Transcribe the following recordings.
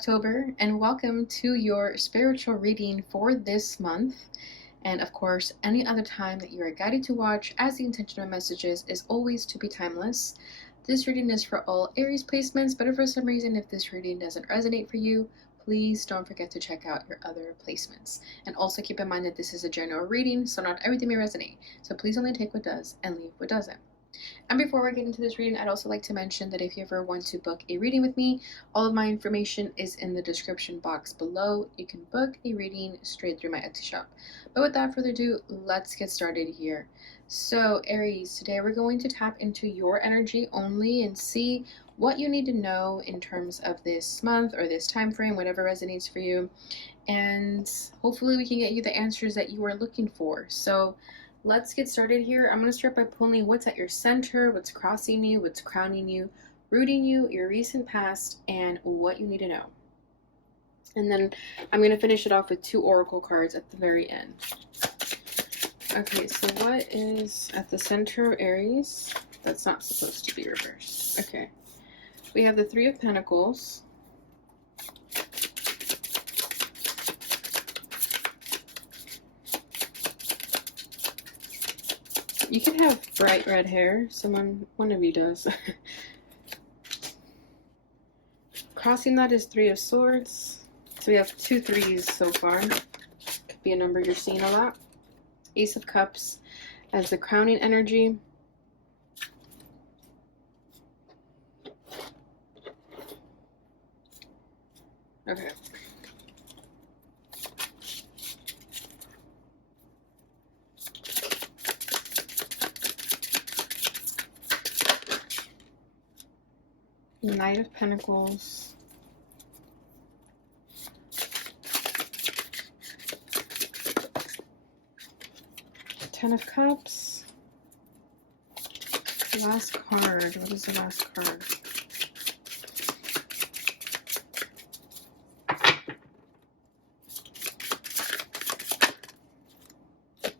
October, and welcome to your spiritual reading for this month. And of course, any other time that you are guided to watch, as the intention of my messages is always to be timeless. This reading is for all Aries placements, but if for some reason if this reading doesn't resonate for you, please don't forget to check out your other placements. And also keep in mind that this is a general reading, so not everything may resonate. So please only take what does and leave what doesn't. And before we get into this reading, I'd also like to mention that if you ever want to book a reading with me, all of my information is in the description box below. You can book a reading straight through my Etsy shop. But without further ado, let's get started here. So Aries, today we're going to tap into your energy only and see what you need to know in terms of this month or this time frame, whatever resonates for you. And hopefully we can get you the answers that you are looking for. So let's get started here. I'm going to start by pulling what's at your center, what's crossing you, what's crowning you, rooting you, your recent past, and what you need to know. And then I'm going to finish it off with 2 oracle cards at the very end. Okay, so what is at the center of Aries? That's not supposed to be reversed. Okay. We have the 3 of Pentacles. You could have bright red hair. One of you does. Crossing that is 3 of Swords. So we have 2 3s so far. Could be a number you're seeing a lot. Ace of Cups as the crowning energy. Okay. Knight of Pentacles. Ten of Cups. Last card. What is the last card?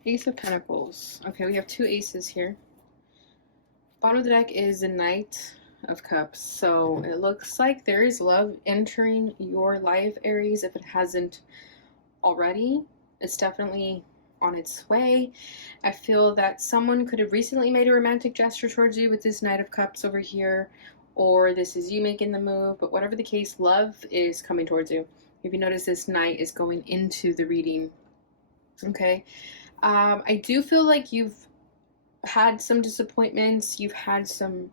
Ace of Pentacles. Okay, we have 2 aces here. Bottom of the deck is the Knight of Cups. So it looks like there is love entering your life, Aries. If it hasn't already, it's definitely on its way. I feel that someone could have recently made a romantic gesture towards you with this Knight of Cups over here, or this is you making the move, but whatever the case, love is coming towards you. If you notice, this Knight is going into the reading. Okay. I do feel like you've had some disappointments, you've had some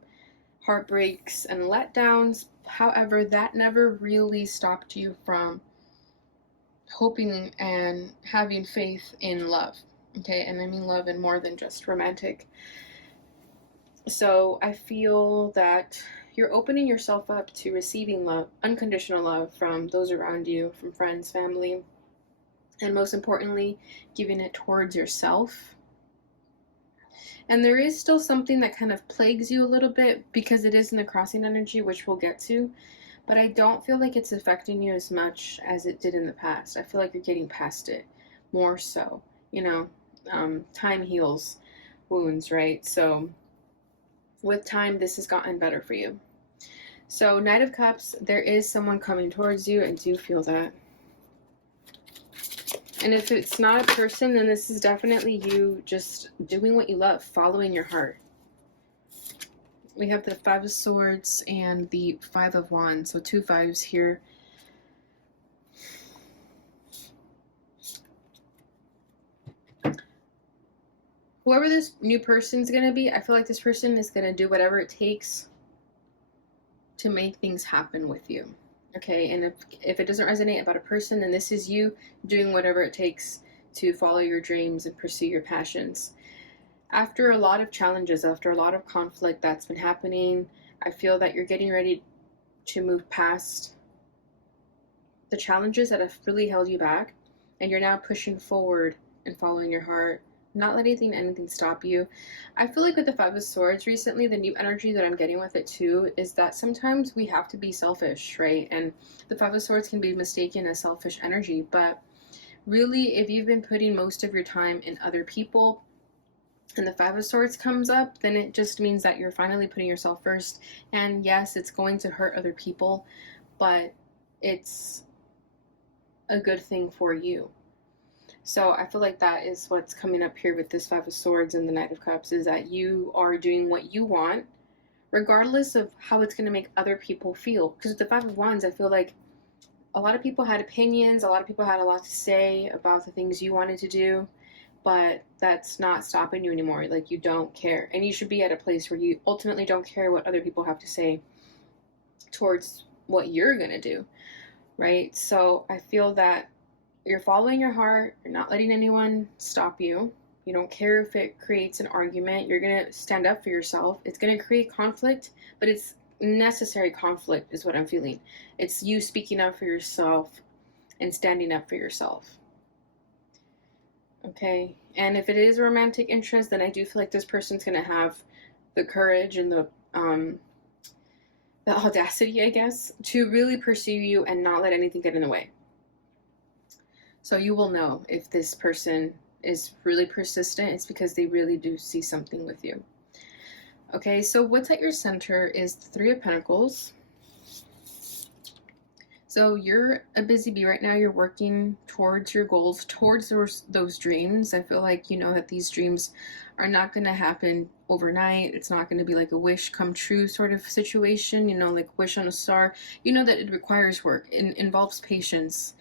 heartbreaks and letdowns. However, that never really stopped you from hoping and having faith in love. Okay, and I mean love in more than just romantic. So I feel that you're opening yourself up to receiving love, unconditional love from those around you, from friends, family, and most importantly, giving it towards yourself. And there is still something that kind of plagues you a little bit because it is in the crossing energy, which we'll get to. But I don't feel like it's affecting you as much as it did in the past. I feel like you're getting past it more so. You know, time heals wounds, right? So with time, this has gotten better for you. So Knight of Cups, there is someone coming towards you. I do feel that. And if it's not a person, then this is definitely you just doing what you love, following your heart. We have the 5 of Swords and the 5 of Wands, so 2 5s here. Whoever this new person's going to be, I feel like this person is going to do whatever it takes to make things happen with you. Okay, and if it doesn't resonate about a person, then this is you doing whatever it takes to follow your dreams and pursue your passions. After a lot of challenges, after a lot of conflict that's been happening, I feel that you're getting ready to move past the challenges that have really held you back, and you're now pushing forward and following your heart, not letting anything stop you. I feel like with the 5 of Swords recently, the new energy that I'm getting with it too is that sometimes we have to be selfish, right? And the 5 of Swords can be mistaken as selfish energy, but really, if you've been putting most of your time in other people and the 5 of Swords comes up, then it just means that you're finally putting yourself first. And yes, it's going to hurt other people, but it's a good thing for you. So I feel like that is what's coming up here with this Five of Swords and the Knight of Cups, is that you are doing what you want, regardless of how it's going to make other people feel. Because with the Five of Wands, I feel like a lot of people had opinions, a lot of people had a lot to say about the things you wanted to do, but that's not stopping you anymore. Like, you don't care. And you should be at a place where you ultimately don't care what other people have to say towards what you're going to do, right? So I feel that you're following your heart, you're not letting anyone stop you. You don't care if it creates an argument. You're going to stand up for yourself. It's going to create conflict, but it's necessary conflict is what I'm feeling. It's you speaking up for yourself and standing up for yourself. Okay, and if it is a romantic interest, then I do feel like this person's going to have the courage and the audacity, I guess, to really pursue you and not let anything get in the way. So you will know if this person is really persistent, it's because they really do see something with you. Okay, so what's at your center is the Three of Pentacles. So you're a busy bee right now. You're working towards your goals, towards those dreams. I feel like you know that these dreams are not going to happen overnight. It's not going to be like a wish come true sort of situation, you know, like wish on a star. You know that it requires work. It involves patience.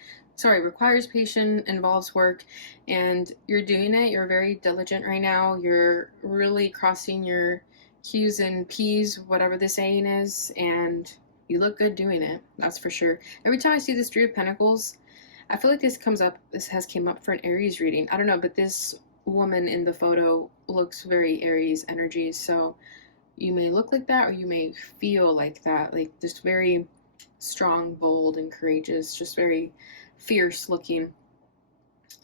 Requires patience, involves work, and you're doing it. You're very diligent right now. You're really crossing your Q's and P's, whatever the saying is, and you look good doing it, that's for sure. Every time I see this Three of Pentacles, I feel like this has came up for an Aries reading. I don't know, but this woman in the photo looks very Aries energy, so you may look like that or you may feel like that, like just very strong, bold, and courageous, just very fierce looking.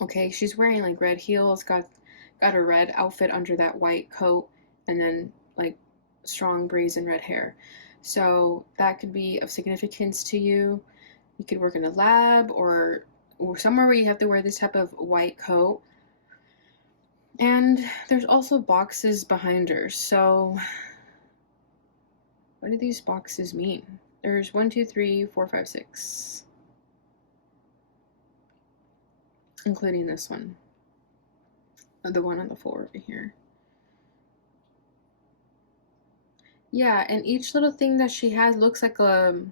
Okay, she's wearing like red heels, got a red outfit under that white coat, and then like strong brazen red hair. So that could be of significance to you. You could work in a lab or somewhere where you have to wear this type of white coat. And there's also boxes behind her. So what do these boxes mean? There's 1, 2, 3, 4, 5, 6. Including this one. The one on the floor over here. Yeah, and each little thing that she has looks like a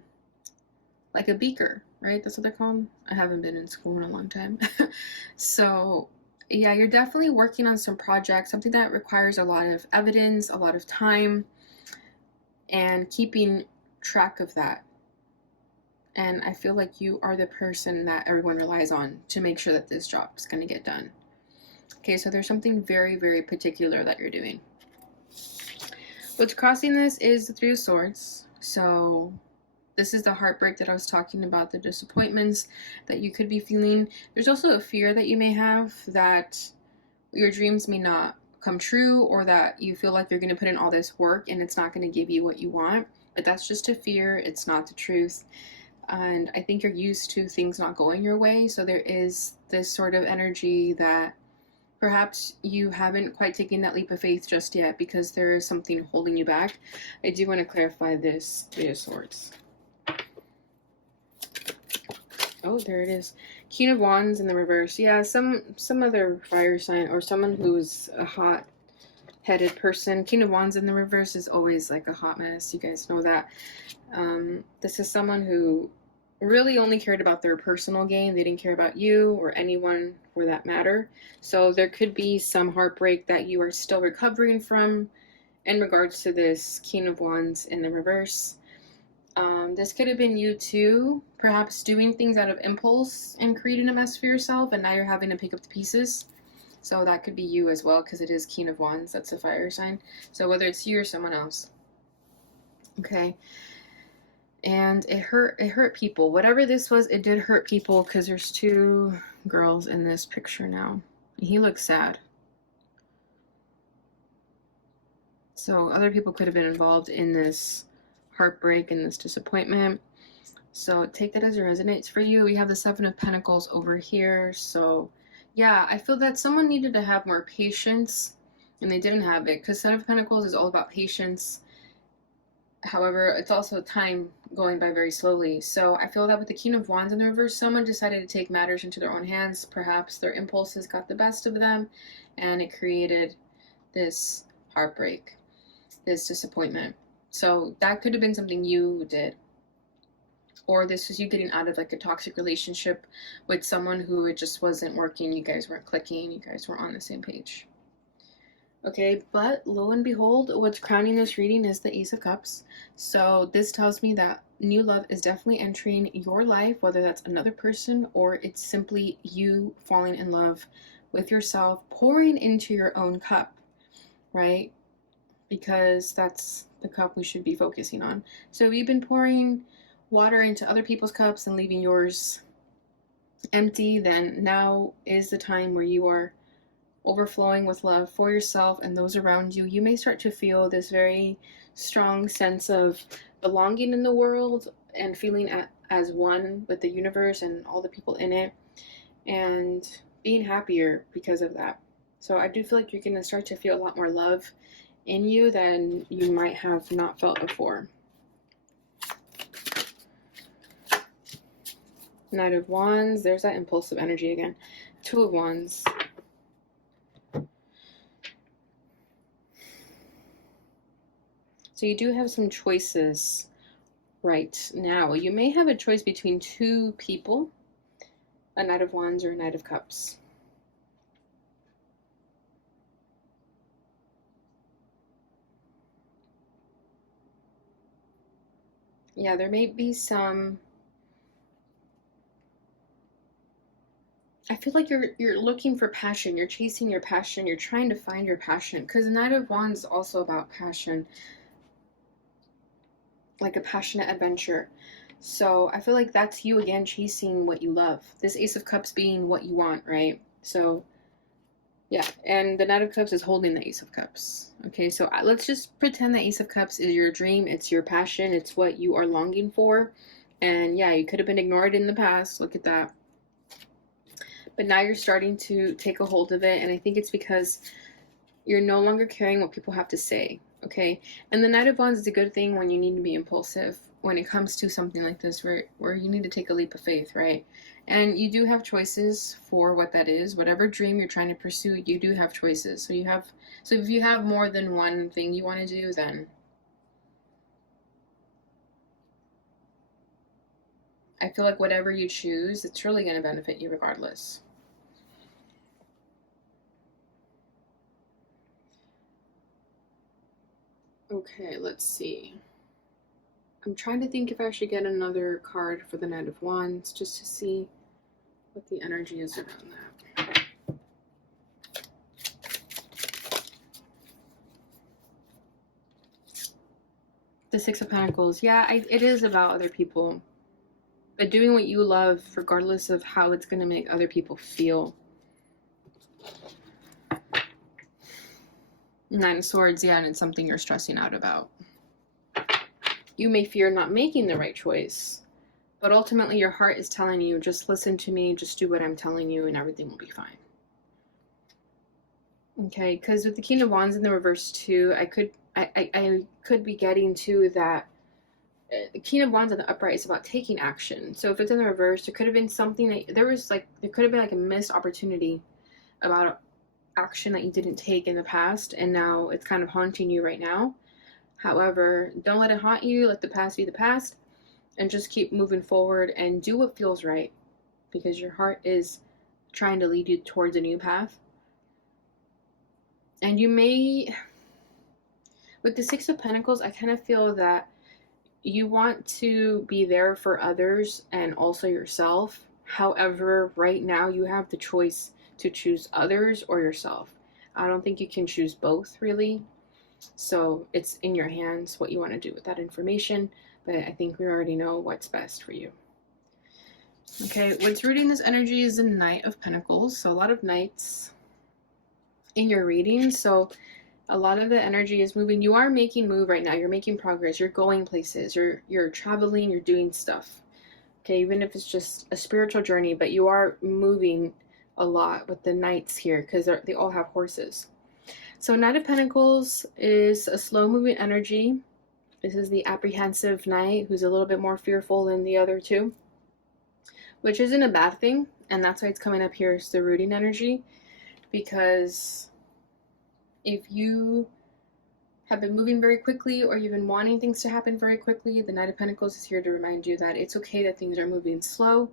beaker, right? That's what they're called. I haven't been in school in a long time. So yeah, you're definitely working on some projects, something that requires a lot of evidence, a lot of time, and keeping track of that. And I feel like you are the person that everyone relies on to make sure that this job is going to get done. Okay, so there's something very, very particular that you're doing. What's crossing this is the Three of Swords. So this is the heartbreak that I was talking about, the disappointments that you could be feeling. There's also a fear that you may have that your dreams may not come true, or that you feel like you're going to put in all this work and it's not going to give you what you want. But that's just a fear. It's not the truth. And I think you're used to things not going your way. So there is this sort of energy that perhaps you haven't quite taken that leap of faith just yet because there is something holding you back. I do want to clarify this Three of Swords. Oh, there it is. King of Wands in the reverse. Yeah, some other fire sign or someone who's a hot-headed person. King of Wands in the reverse is always like a hot mess. You guys know that. This is someone who really only cared about their personal gain. They didn't care about you or anyone for that matter. So there could be some heartbreak that you are still recovering from in regards to this King of Wands in the reverse. This could have been you too, perhaps doing things out of impulse and creating a mess for yourself, and now you're having to pick up the pieces. So that could be you as well, because it is King of Wands. That's a fire sign. So whether it's you or someone else. Okay. And it hurt people. Whatever this was, it did hurt people, because there's two girls in this picture now. And he looks sad. So other people could have been involved in this heartbreak and this disappointment. So take that as it resonates for you. We have the Seven of Pentacles over here. So yeah, I feel that someone needed to have more patience and they didn't have it, because Seven of Pentacles is all about patience. However, it's also time going by very slowly. So I feel that with the King of Wands in the reverse, someone decided to take matters into their own hands. Perhaps their impulses got the best of them, and it created this heartbreak, this disappointment. So that could have been something you did. Or this was you getting out of like a toxic relationship with someone who it just wasn't working. You guys weren't clicking. You guys weren't on the same page. Okay, but lo and behold, what's crowning this reading is the Ace of Cups. So this tells me that new love is definitely entering your life, whether that's another person or it's simply you falling in love with yourself, pouring into your own cup, right? Because that's the cup we should be focusing on. So if you've been pouring water into other people's cups and leaving yours empty, then now is the time where you are overflowing with love for yourself and those around you. You may start to feel this very strong sense of belonging in the world and feeling as one with the universe and all the people in it, and being happier because of that. So I do feel like you're going to start to feel a lot more love in you than you might have not felt before. Knight of Wands, there's that impulsive energy again. Two of Wands. So you do have some choices right now. You may have a choice between two people, a Knight of Wands or a Knight of Cups. Yeah, there may be some... I feel like you're looking for passion. You're chasing your passion. You're trying to find your passion. Because the Knight of Wands is also about passion. Like a passionate adventure. So I feel like that's you again chasing what you love. This Ace of Cups being what you want, right? So yeah, and the Knight of Cups is holding the Ace of Cups. Okay, so let's just pretend the Ace of Cups is your dream. It's your passion. It's what you are longing for. And yeah, you could have been ignored in the past. Look at that. But now you're starting to take a hold of it. And I think it's because you're no longer caring what people have to say. Okay, and the Knight of Wands is a good thing when you need to be impulsive when it comes to something like this where you need to take a leap of faith, right? And you do have choices for what that is. Whatever dream you're trying to pursue, you do have choices. So if you have more than one thing you want to do, then I feel like whatever you choose, it's really going to benefit you regardless. Okay, let's see. I'm trying to think if I should get another card for the Knight of Wands just to see what the energy is around that. The Six of Pentacles. Yeah, it is about other people. But doing what you love regardless of how it's going to make other people feel. Nine of Swords, yeah, and it's something you're stressing out about. You may fear not making the right choice, but ultimately your heart is telling you, just listen to me, just do what I'm telling you, and everything will be fine. Okay, because with the King of Wands in the reverse too, I could be getting to that. The King of Wands in the upright is about taking action. So if it's in the reverse, there could have been something that there could have been like a missed opportunity about action that you didn't take in the past, and now it's kind of haunting you right now. However, don't let it haunt you. Let the past be the past, and just keep moving forward and do what feels right, because your heart is trying to lead you towards a new path. And you may, with the Six of Pentacles, I kind of feel that you want to be there for others and also yourself. However, right now you have the choice to choose others or yourself. I don't think you can choose both, really. So it's in your hands what you want to do with that information. But I think we already know what's best for you. Okay, what's rooting this energy is the Knight of Pentacles. So a lot of knights in your reading. So a lot of the energy is moving. You are making move right now. You're making progress. You're going places. You're traveling. You're doing stuff. Okay, even if it's just a spiritual journey, but you are moving a lot with the knights here because they all have horses. So Knight of Pentacles is a slow moving energy. This is the apprehensive knight who's a little bit more fearful than the other two, which isn't a bad thing. And that's why it's coming up here as the rooting energy, because if you have been moving very quickly or you've been wanting things to happen very quickly, the Knight of Pentacles is here to remind you that it's okay that things are moving slow.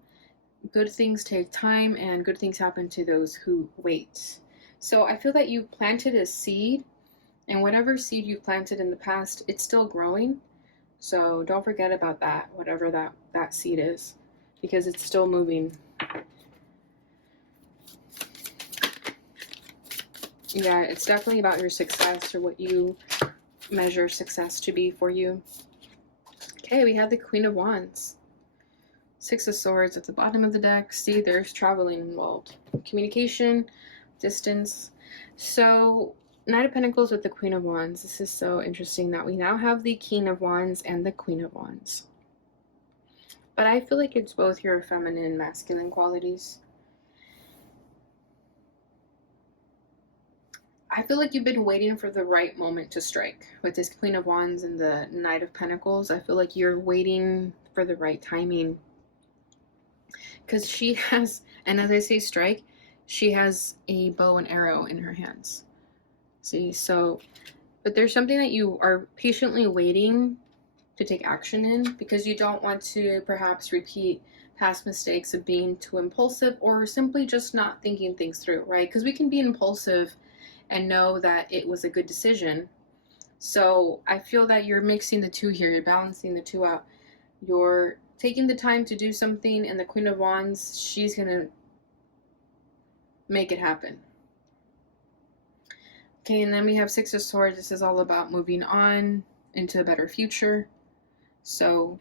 Good things take time and good things happen to those who wait. So I feel that you planted a seed, and whatever seed you've planted in the past, it's still growing. So don't forget about that, whatever that seed is, because it's still moving. Yeah, it's definitely about your success, or what you measure success to be for you. Okay, we have the Queen of Wands. Six of Swords at the bottom of the deck. See, there's traveling involved. Communication, distance. So, Knight of Pentacles with the Queen of Wands. This is so interesting that we now have the King of Wands and the Queen of Wands. But I feel like it's both your feminine and masculine qualities. I feel like you've been waiting for the right moment to strike. With this Queen of Wands and the Knight of Pentacles, I feel like you're waiting for the right timing. Because she has, and as I say strike, she has a bow and arrow in her hands. See, so, but there's something that you are patiently waiting to take action in, because you don't want to perhaps repeat past mistakes of being too impulsive, or simply just not thinking things through, right? Because we can be impulsive and know that it was a good decision. So I feel that you're mixing the two here. You're balancing the two out. You're taking the time to do something, and the Queen of Wands, she's going to make it happen. Okay, and then we have Six of Swords. This is all about moving on into a better future. So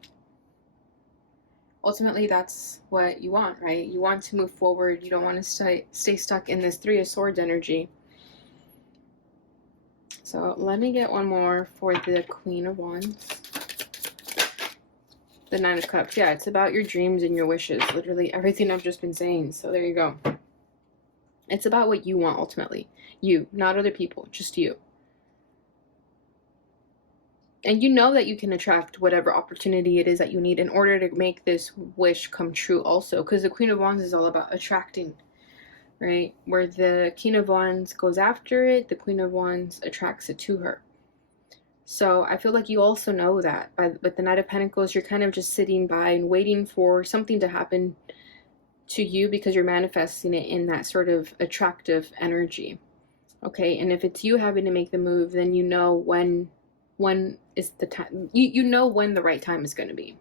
ultimately, that's what you want, right? You want to move forward. You don't want to stay stuck in this Three of Swords energy. So let me get one more for the Queen of Wands. The Nine of Cups. Yeah, it's about your dreams and your wishes. Literally everything I've just been saying. So there you go. It's about what you want ultimately. You, not other people, just you. And you know that you can attract whatever opportunity it is that you need in order to make this wish come true also. Because the Queen of Wands is all about attracting, right? Where the King of Wands goes after it, the Queen of Wands attracts it to her. So I feel like you also know that. With the Knight of Pentacles, you're kind of just sitting by and waiting for something to happen to you, because you're manifesting it in that sort of attractive energy. Okay, and if it's you having to make the move, then you know when is the time. You know when the right time is going to be.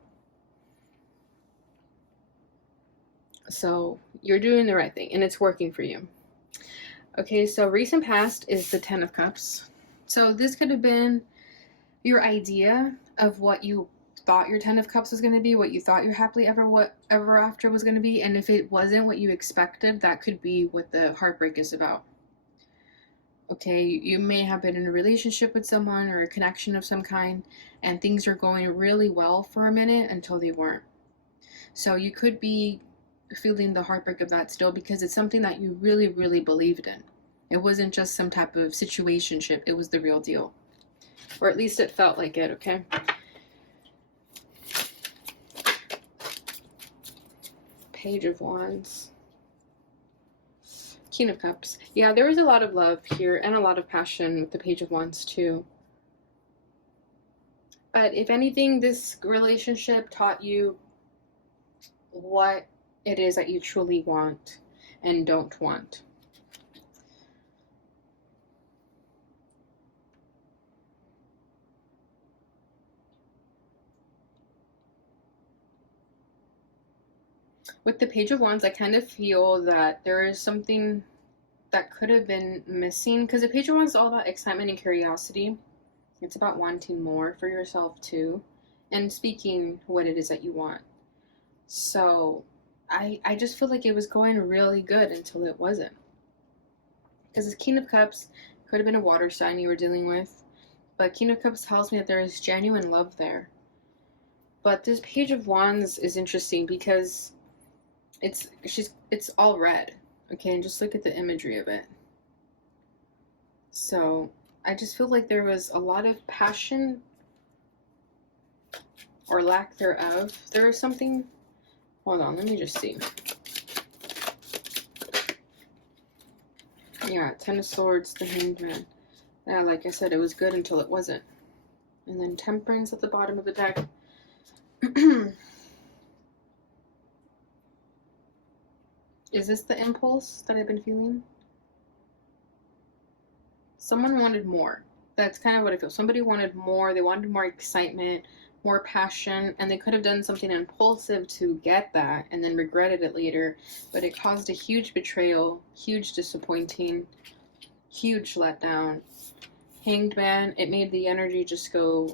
So you're doing the right thing, and it's working for you. Okay, so recent past is the Ten of Cups. So this could have been your idea of what you thought your Ten of Cups was going to be, what you thought your happily ever after was going to be. And if it wasn't what you expected, that could be what the heartbreak is about. Okay, you may have been in a relationship with someone or a connection of some kind, and things are going really well for a minute until they weren't. So you could be feeling the heartbreak of that still, because it's something that you really, really believed in. It wasn't just some type of situationship, it was the real deal. Or at least it felt like it, okay? Page of Wands. King of Cups. Yeah, there was a lot of love here and a lot of passion with the Page of Wands too. But if anything, this relationship taught you what it is that you truly want and don't want. With the Page of Wands, I kind of feel that there is something that could have been missing, because the Page of Wands is all about excitement and curiosity. It's about wanting more for yourself too, and speaking what it is that you want. So I just feel like it was going really good until it wasn't. Because this King of Cups could have been a water sign you were dealing with, but King of Cups tells me that there is genuine love there. But this Page of Wands is interesting because it's all red, okay? And just look at the imagery of it. So I just feel like there was a lot of passion or lack thereof. There is something, hold on, let me just see. Yeah, Ten of Swords, the Hanged Man. Yeah, like I said, it was good until it wasn't. And then Temperance at the bottom of the deck. Is this the impulse that I've been feeling? Someone wanted more. That's kind of what I feel. Somebody wanted more. They wanted more excitement, more passion, and they could have done something impulsive to get that and then regretted it later. But it caused a huge betrayal, huge disappointing, huge letdown. Hanged Man, it made the energy just go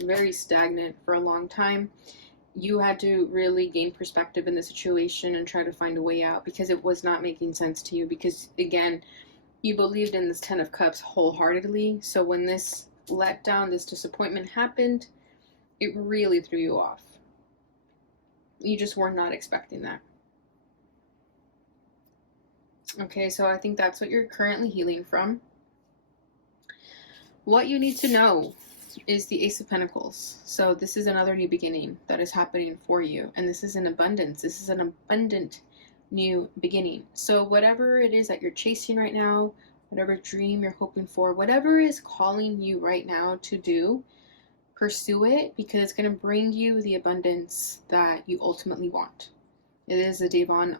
very stagnant for a long time. You had to really gain perspective in the situation and try to find a way out because it was not making sense to you. Because again, you believed in this Ten of Cups wholeheartedly. So when this letdown, this disappointment happened, it really threw you off. You just were not expecting that. Okay, so I think that's what you're currently healing from. What you need to know is the Ace of Pentacles. So this is another new beginning that is happening for you. And this is an abundance. This is an abundant new beginning. So whatever it is that you're chasing right now, whatever dream you're hoping for, whatever is calling you right now to do, pursue it, because it's going to bring you the abundance that you ultimately want. It is a divine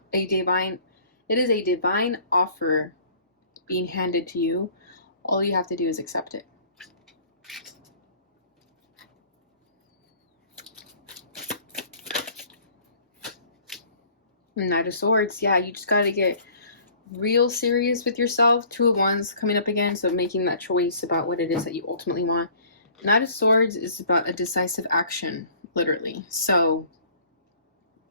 offer being handed to you. All you have to do is accept it. Knight of Swords, yeah, you just got to get real serious with yourself. Two of Wands coming up again, so making that choice about what it is that you ultimately want. Knight of Swords is about a decisive action, literally. So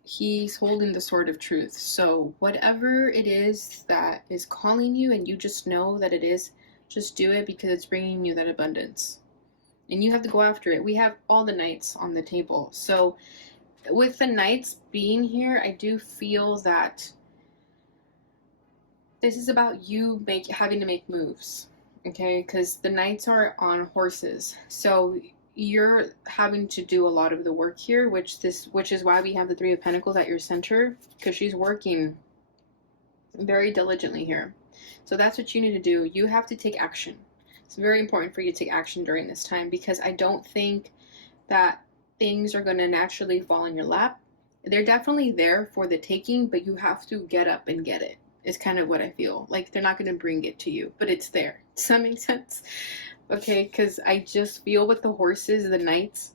he's holding the sword of truth. So whatever it is that is calling you and you just know that it is, just do it because it's bringing you that abundance. And you have to go after it. We have all the knights on the table. So with the knights being here, I do feel that this is about you having to make moves, okay? Because the knights are on horses, so you're having to do a lot of the work here, which is why we have the Three of Pentacles at your center, because she's working very diligently here. So that's what you need to do. You have to take action. It's very important for you to take action during this time, because I don't think that things are going to naturally fall in your lap. They're definitely there for the taking, but you have to get up and get it. Is kind of what I feel. Like they're not going to bring it to you, but it's there. Does that make sense? Okay, because I just feel with the horses, the knights,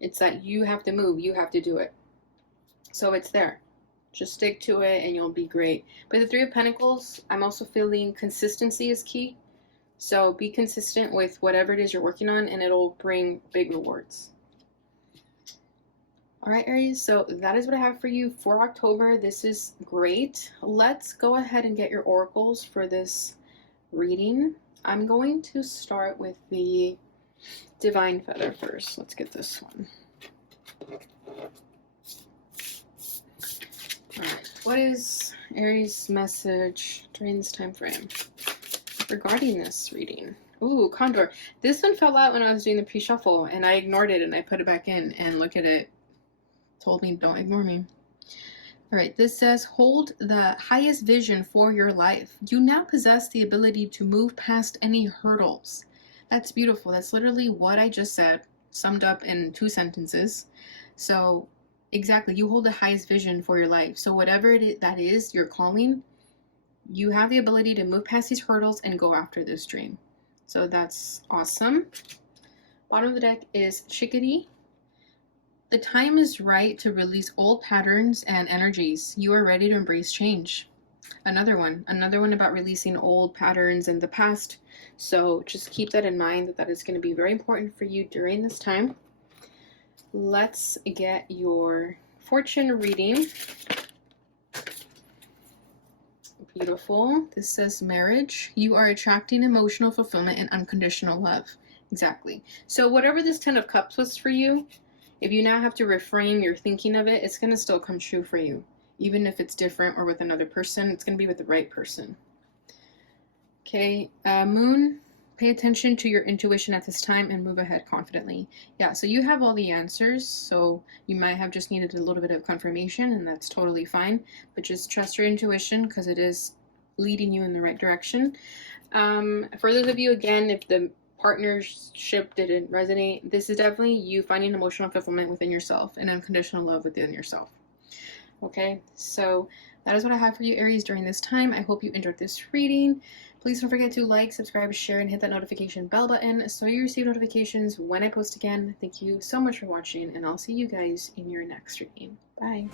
it's that you have to move. You have to do it. So it's there. Just stick to it and you'll be great. But the Three of Pentacles, I'm also feeling consistency is key. So be consistent with whatever it is you're working on and it'll bring big rewards. All right, Aries, so that is what I have for you for October. This is great. Let's go ahead and get your oracles for this reading. I'm going to start with the Divine Feather first. Let's get this one. All right, what is Aries' message during this time frame regarding this reading? Ooh, Condor. This one fell out when I was doing the pre-shuffle, and I ignored it, and I put it back in, and look at it. Told me don't ignore me. All right, this says, hold the highest vision for your life. You now possess the ability to move past any hurdles. That's beautiful. That's literally what I just said, summed up in 2 sentences. So exactly, you hold the highest vision for your life. So whatever it is that is your calling, you have the ability to move past these hurdles and go after this dream. So that's awesome. Bottom of the deck is Chickadee. The time is right to release old patterns and energies. You are ready to embrace change. Another one about releasing old patterns in the past. So just keep that in mind, that is going to be very important for you during this time. Let's get your fortune reading. Beautiful. This says marriage. You are attracting emotional fulfillment and unconditional love. Exactly. So whatever this 10 of Cups was for you, if you now have to reframe your thinking of it, it's going to still come true for you. Even if it's different or with another person, it's going to be with the right person. Okay, Moon. Pay attention to your intuition at this time and move ahead confidently. Yeah, so you have all the answers, so you might have just needed a little bit of confirmation, and that's totally fine. But just trust your intuition because it is leading you in the right direction. For those of you, again, if the partnership didn't resonate, this is definitely you finding emotional fulfillment within yourself and unconditional love within yourself. Okay, so that is what I have for you, Aries, during this time. I hope you enjoyed this reading. Please don't forget to like, subscribe, share, and hit that notification bell button so you receive notifications when I post again. Thank you so much for watching, and I'll see you guys in your next reading. Bye.